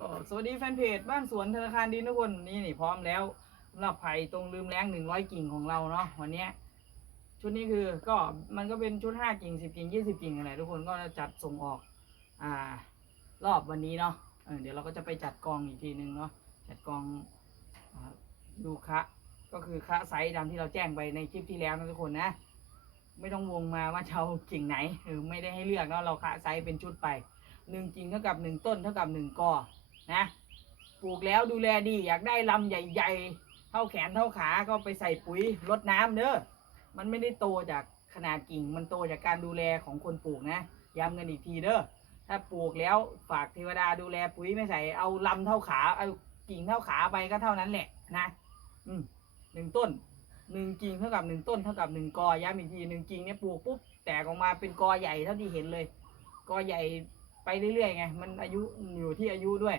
ก็สวัสดีแฟนเพจบ้านสวนธนาคารดินทุกคนนี่นี่พร้อมแล้วสำหรับไผ่ตรงลืมแรงหนึ่งร้อยกิ่งของเราเนาะวันนี้ชุดนี้คือก็มันก็เป็นชุดห้ากิ่งสิบกิ่งยี่สิบกิ่งอะไรทุกคนก็จะจัดส่งออกอ่ารอบวันนี้เนาะเเดี๋ยวเราก็จะไปจัดกองอีกทีนึงเนาะจัดกองดูคะก็คือคะไซส์ดำที่เราแจ้งไปในคลิปที่แล้วนะทุกคนนะไม่ต้องวงมาว่าจะเอากิ่งไหนหรือไม่ได้ให้เลือกเนาะเราคะไซส์เป็นชุดไปหนึ่งกิ่งเท่ากับหนึ่งต้นเท่ากับหนึ่งกอ นะปลูกแล้วดูแลดีอยากได้ลำใหญ่ๆ เท่าแขนเท่าขาก็ไปใส่ปุ๋ยรดน้ำเด้อมันไม่ได้โตจากขนาดกิ่งมันโตจากการดูแลของคนปลูกนะย้ำกันอีกทีเด้อถ้าปลูกแล้วฝากเทวดาดูแลปุ๋ยไม่ใส่เอาลำเท่าขาเอากิ่งเท่าขาไปก็เท่านั้นแหละนะ อืมหนึ่งต้นหนึ่งกิ่งเท่ากับหนึ่งต้นเท่ากับหนึ่งกอย้ำอีกทีหนึ่งกิ่งเนี่ยปลูกปุ๊บแตกออกมาเป็นกอใหญ่เท่าที่เห็นเลย กอใหญ่ไปเรื่อยๆไงมันอายุอยู่ที่อายุด้วย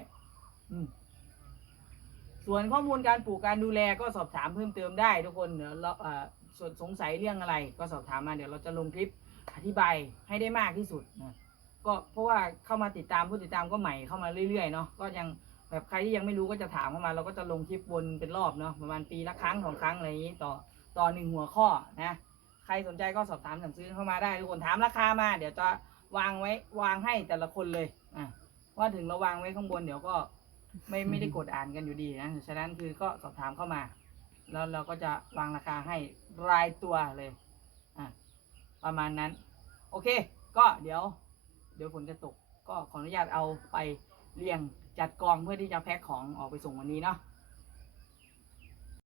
ส่วนข้อมูลการปลูกการดูแลก็สอบถามเพิ่มเติมได้ ทุกคนเดี๋ยวเราส่วนสงสัยเรื่องอะไร ก็สอบถามมาเดี๋ยวเราจะลงคลิปอธิบายให้ได้มากที่สุดนะก็เพราะว่าเข้ามาติดตามผู้ติดตามก็ใหม่เข้ามาเรื่อยๆเนาะก็ยังแบบใครที่ยังไม่รู้ก็จะถามเข้ามาเราก็จะลงคลิปวนเป็นรอบเนาะประมาณปีละครั้งสองครั้งอะไรอย่างนี้ต่อต่อหนึ่งหัวข้อนะใครสนใจก็สอบถามสั่งซื้อเข้ามาได้ทุกคนถามราคามา เดี๋ยวจะวางไว้วางให้แต่ละคนเลยอะว่าถึงเราวางไว้ข้างบนเดี๋ยวก็ ไม่ไม่ได้กดอ่านกันอยู่ดีนะฉะนั้นคือก็สอบถามเข้ามา แล้วเราก็จะวางราคาให้รายตัวเลยอะประมาณนั้น โอเค ก็เดี๋ยว เดี๋ยวฝนจะตก ก็ขออนุญาตเอาไปเรียงจัดกองเพื่อที่จะแพ็คของออกไปส่งวันนี้เนาะ